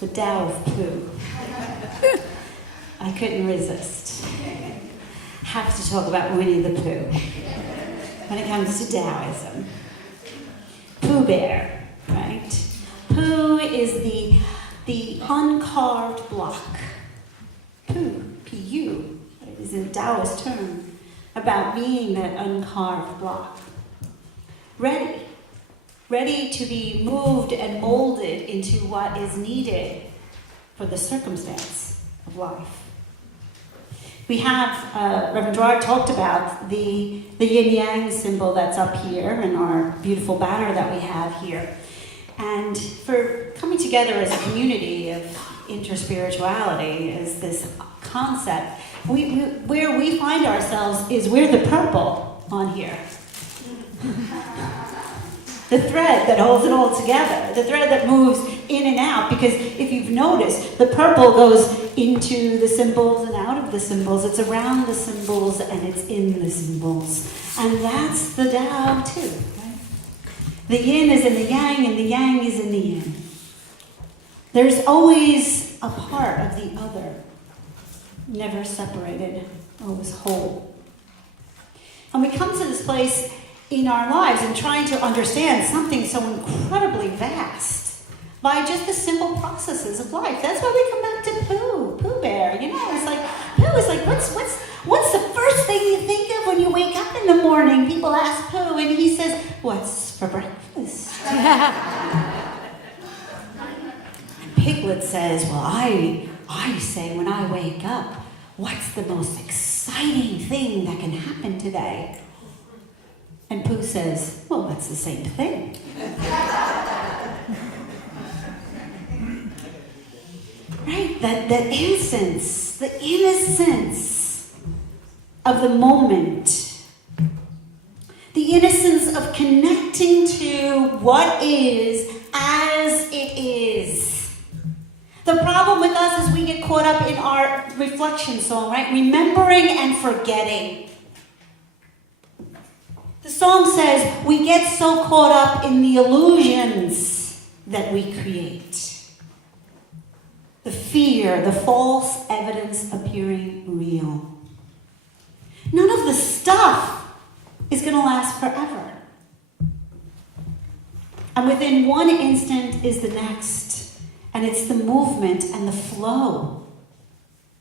the Tao of poo. I couldn't resist. Have to talk about Winnie the Pooh when it comes to Taoism. Pooh Bear, right? Pooh is the uncarved block. Pooh, P-U, is a Taoist term about being that uncarved block. Ready to be moved and molded into what is needed for the circumstance of life. We have, Reverend Gerard talked about the yin-yang symbol that's up here and our beautiful banner that we have here. And for coming together as a community of interspirituality is this concept. Where we find ourselves is we're the purple on here. The thread that holds it all together, the thread that moves in and out, because if you've noticed, the purple goes into the symbols and out of the symbols. It's around the symbols and it's in the symbols. And that's the Tao too, right? The yin is in the yang and the yang is in the yin. There's always a part of the other, never separated, always whole. And we come to this place in our lives and trying to understand something so incredibly vast by just the simple processes of life. That's why we come back to Pooh Bear. You know, it's like, Pooh is like, what's the first thing you think of when you wake up in the morning? People ask Pooh and he says, what's for breakfast? And Piglet says, well, I say when I wake up, what's the most exciting thing that can happen today? And Pooh says, well, that's the same thing. Right? That innocence, the innocence of the moment. The innocence of connecting to what is as it is. The problem with us is we get caught up in our reflection song, right? Remembering and forgetting. The song says we get so caught up in the illusions that we create. The fear, the false evidence appearing real. None of the stuff is going to last forever. And within one instant is the next. And it's the movement and the flow.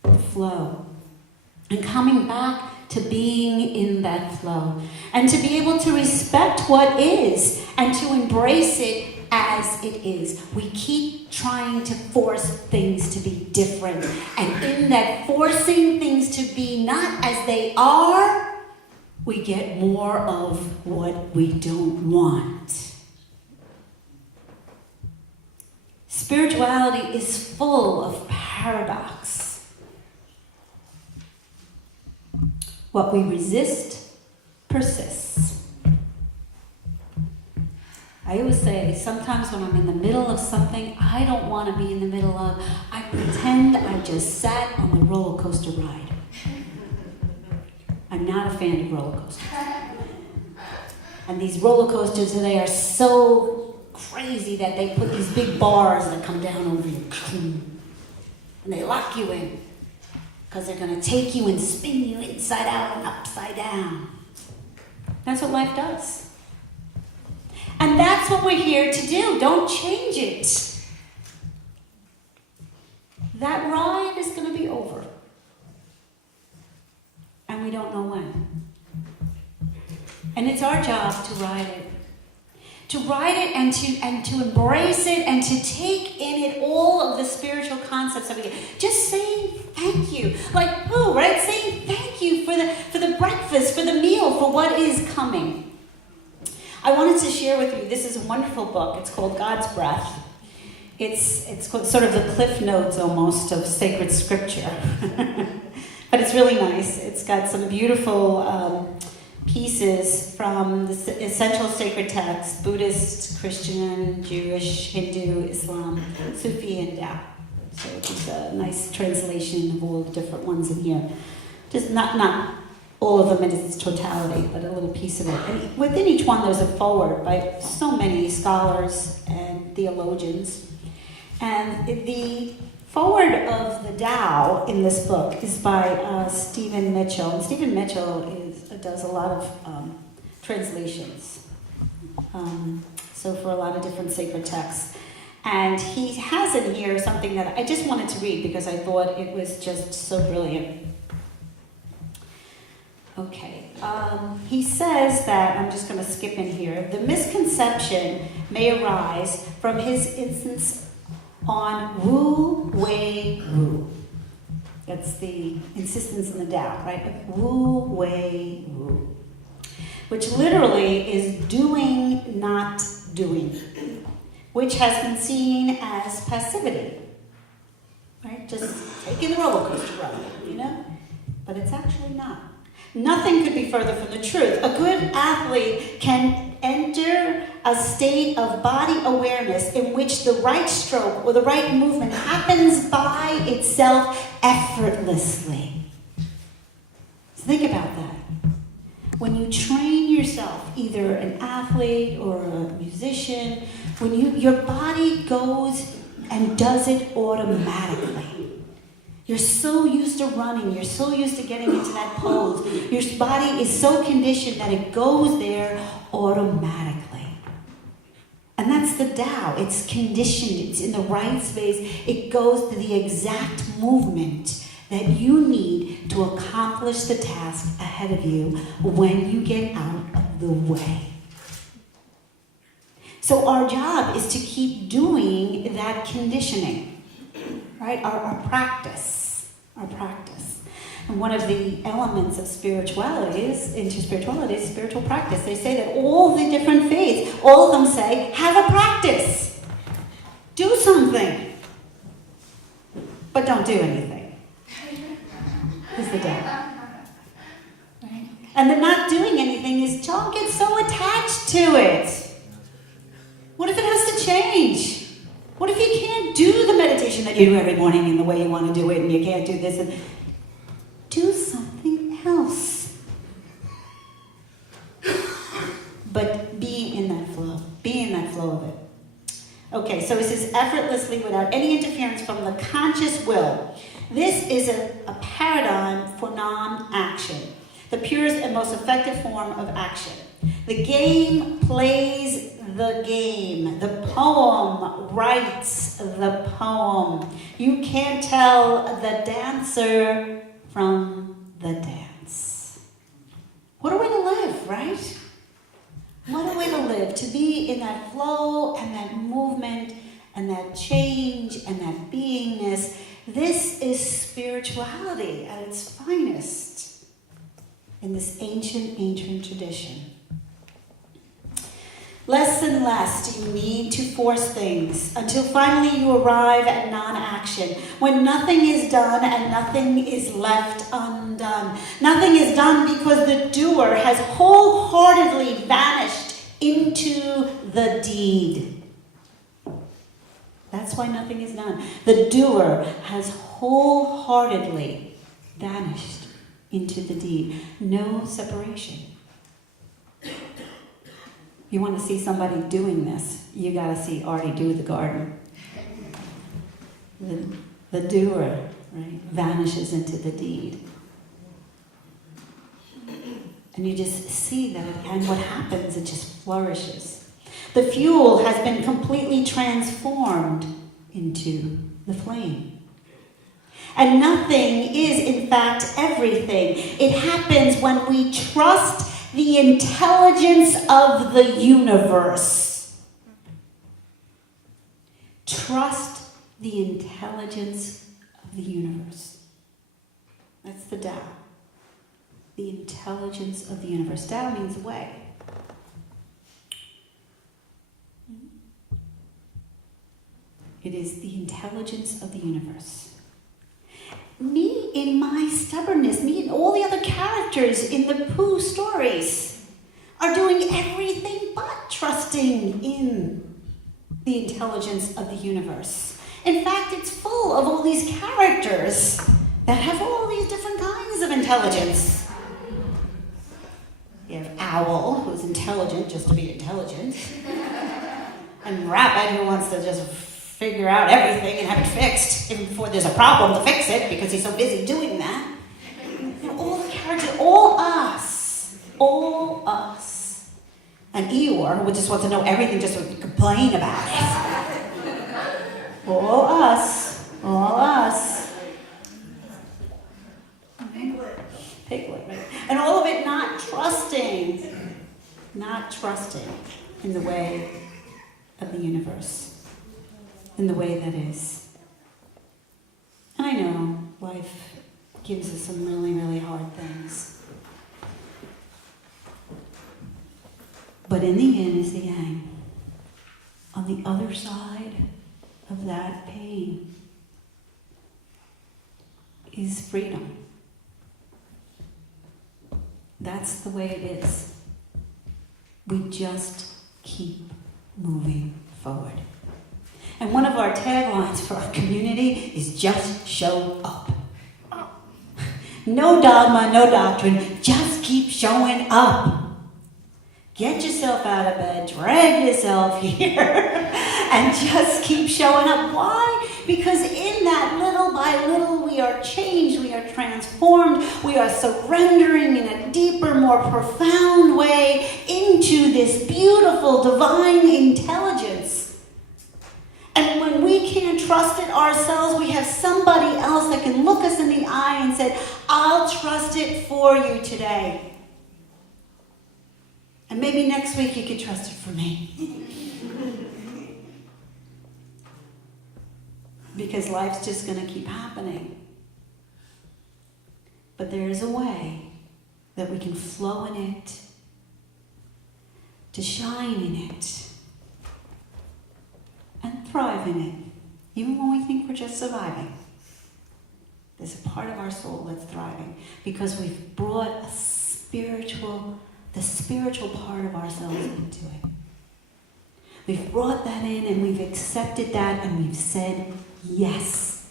The flow. And coming back to being in that flow. And to be able to respect what is and to embrace it as it is. We keep trying to force things to be different. And in that forcing things to be not as they are, we get more of what we don't want. Spirituality is full of paradox. What we resist persists. I always say, sometimes when I'm in the middle of something I don't want to be in the middle of, I pretend I just sat on the roller coaster ride. I'm not a fan of roller coasters. And these roller coasters, they are so crazy that they put these big bars that come down over you. And they lock you in. Because they're going to take you and spin you inside out and upside down. That's what life does. And that's what we're here to do. Don't change it. That ride is going to be over. And we don't know when. And it's our job to ride it. To ride it and to embrace it and to take in it all of the spiritual concepts that we get. Just saying thank you. Like Pooh, right? Saying thank you for the breakfast, for the meal, for what is coming. I wanted to share with you, this is a wonderful book. It's called God's Breath. It's sort of the cliff notes almost of sacred scripture. But it's really nice. It's got some beautiful pieces from the essential sacred texts, Buddhist, Christian, Jewish, Hindu, Islam, Sufi, and Tao. So it's a nice translation of all the different ones in here. Just not all of them in its totality, but a little piece of it. And within each one there's a foreword by so many scholars and theologians. And the foreword of the Tao in this book is by Stephen Mitchell. And Stephen Mitchell does a lot of translations, so for a lot of different sacred texts. And he has in here something that I just wanted to read because I thought it was just so brilliant. Okay, he says that, I'm just going to skip in here, the misconception may arise from his insistence on Wu Wei Wu. That's the insistence in the Tao, right? Wu Wei Wu. Which literally is doing, not doing. Which has been seen as passivity. Right? Just taking the roller coaster ride, you know? But it's actually not. Nothing could be further from the truth. A good athlete can enter a state of body awareness in which the right stroke or the right movement happens by itself effortlessly. So think about that. When you train yourself, either an athlete or a musician, when your body goes and does it automatically. You're so used to running, you're so used to getting into that pose. Your body is so conditioned that it goes there automatically. And that's the Tao. It's conditioned, it's in the right space. It goes to the exact movement that you need to accomplish the task ahead of you when you get out of the way. So our job is to keep doing that conditioning, right? Our practice. And one of the elements of spirituality is spiritual practice. They say that all the different faiths, all of them say, have a practice. Do something. But don't do anything. Is the Tao. Right? And the not doing anything is don't get so attached to it. What if it has to change? What if you can't do the meditation that you do every morning in the way you want to do it, and you can't do this? And do something else. But be in that flow. Be in that flow of it. Okay, so it says effortlessly without any interference from the conscious will. This is a paradigm for non-action, the purest and most effective form of action. The game plays the game. The poem writes the poem. You can't tell the dancer from the dance. What a way to live, right? What a way to live, to be in that flow and that movement and that change and that beingness. This is spirituality at its finest in this ancient tradition. Less and less do you need to force things until finally you arrive at non-action, when nothing is done and nothing is left undone. Nothing is done because the doer has wholeheartedly vanished into the deed. That's why nothing is done. The doer has wholeheartedly vanished into the deed. No separation. You want to see somebody doing this, you got to see Artie do the garden. The doer, right, vanishes into the deed. And you just see that, and what happens, it just flourishes. The fuel has been completely transformed into the flame. And nothing is, in fact, everything. It happens when we trust the intelligence of the universe. Trust the intelligence of the universe. That's the Tao. The intelligence of the universe. Tao means way. It is the intelligence of the universe. Me in my stubbornness, me and all the other characters in the Pooh stories are doing everything but trusting in the intelligence of the universe. In fact, it's full of all these characters that have all these different kinds of intelligence. You have Owl, who's intelligent just to be intelligent, and Rabbit, who wants to just figure out everything and have it fixed even before there's a problem to fix it because he's so busy doing that. All the characters, all us. And Eeyore, who just wants to know everything just so we can complain about it. All us. Piglet, right? And all of it not trusting in the way of the universe, in the way that is. And I know life gives us some really, really hard things. But in the yin is the yang. On the other side of that pain is freedom. That's the way it is. We just keep moving forward. And one of our taglines for our community is just show up. No dogma, no doctrine, just keep showing up. Get yourself out of bed, drag yourself here, and just keep showing up. Why? Because in that little by little we are changed, we are transformed, we are surrendering in a deeper, more profound way into this beautiful divine intelligence. And when we can't trust it ourselves, we have somebody else that can look us in the eye and say, I'll trust it for you today. And maybe next week you could trust it for me. Because life's just going to keep happening. But there is a way that we can flow in it, to shine in it, and thrive in it, even when we think we're just surviving. There's a part of our soul that's thriving because we've brought the spiritual part of ourselves into it. We've brought that in and we've accepted that and we've said yes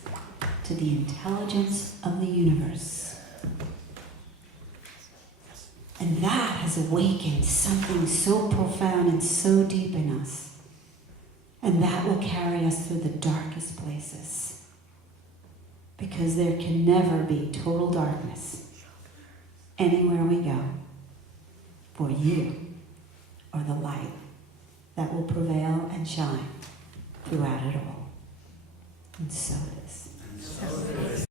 to the intelligence of the universe. And that has awakened something so profound and so deep in us. And that will carry us through the darkest places. Because there can never be total darkness anywhere we go. For you are the light that will prevail and shine throughout it all. And so it is.